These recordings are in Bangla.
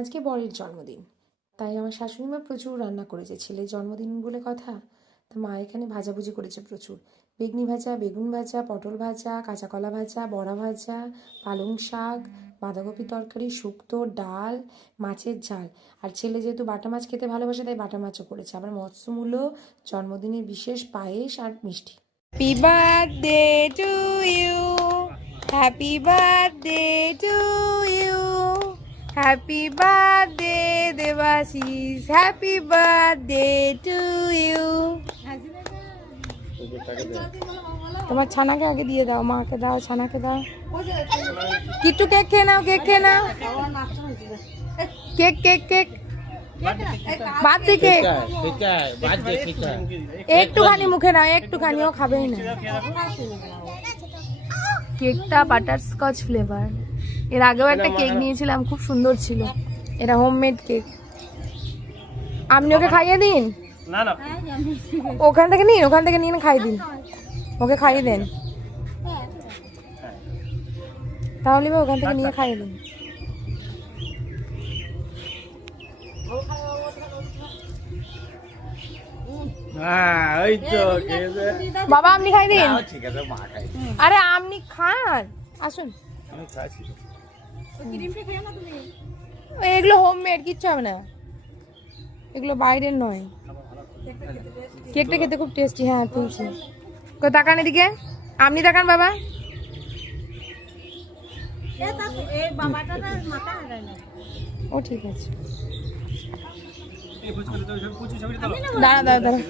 আজকে বরের জন্মদিন, তাই আমার শাশুড়ি মা প্রচুর রান্না করেছে। ছেলের জন্মদিন বলে কথা, তো মা এখানে ভাজাভুজি করেছে প্রচুর। বেগনি ভাজা, বেগুন ভাজা, পটল ভাজা, কাঁচা কলা ভাজা, বড়া ভাজা, পালং শাক, বাঁধাকপি তরকারি, শুক্তো, ডাল, মাছের ঝাল। আর ছেলে যেহেতু বাটা মাছ খেতে ভালোবাসে তাই বাটা মাছও করেছে। আবার মৎস্যমূল্য জন্মদিনের বিশেষ পায়েস আর মিষ্টি। Happy birthday to you, happy birthday to you, happy birthday Debashis, happy birthday to you. তোমার ছানাকে আগে দিয়ে দাও, মাকে দাও, ছানাকে দাও। কিট্টু কেক খেয়ে নাও, কেক খেয়ে নাও, cake cake cake, birthday cake একটুখানি মুখে নাও, একটুখানি, ও খাবেই না। কেকটা বাটারস্কচ ফ্লেভার। এর আগেও একটা কেক নিয়েছিলাম, খুব সুন্দর ছিল। এটা হোমমেড কেক। আপনি ওকে খাইয়ে দিন, ওখান থেকে নিন, ওখান থেকে নিন, খাইয়ে দিন, ওকে খাইয়ে দেন তাহলে ওখান থেকে নিয়ে খাইয়ে দিন। বাবা আপনি খাই দিন। আরে আপনি খান, আসুন। এগুলো হোমমেড, কিচ্ছু হবে না, এগুলো বাইরের নয়। কেকটা খেতে খুব টেস্টি। হ্যাঁ তুলছি, তাকান এদিকে, আপনি তাকান বাবা। ও ঠিক আছে, দাঁড়া দাঁড়া দাঁড়া।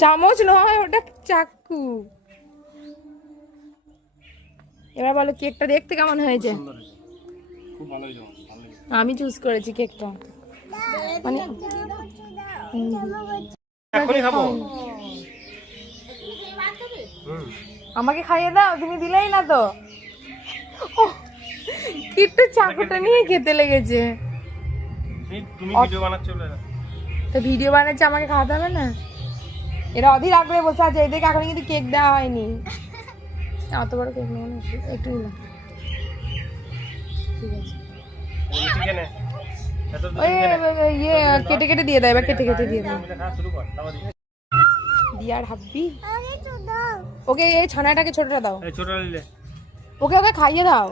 চামচ নয়, ওটা চাকু। এবার বলো কেকটা দেখতে কেমন হয়েছে? আমি চুজ করেছি কেকটা, মানে আমাকে খাইয়ে দাও, তুমি দিলেই না তো। কিট্টু চাকুটা নিয়ে খেতে লেগেছে। তো ভিডিও বানাচ্ছে, আমাকে খাওয়াতে হবে না? এরা অধীর আগ্রহে বসে আছে, এদেরকে এখন কিন্তু কেক দেওয়া হয়নি। অত বড় কেক নেই, একটু নিলাম, ঠিক আছে। ইয়ে কেটে কেটে দিয়ে দাও, এবার কেটে কেটে দিয়ে দাও। দিয়ার হাব্বি, ওকে এই ছানাটাকে ছোটটা দাও, ওকে ওকে খাইয়ে দাও।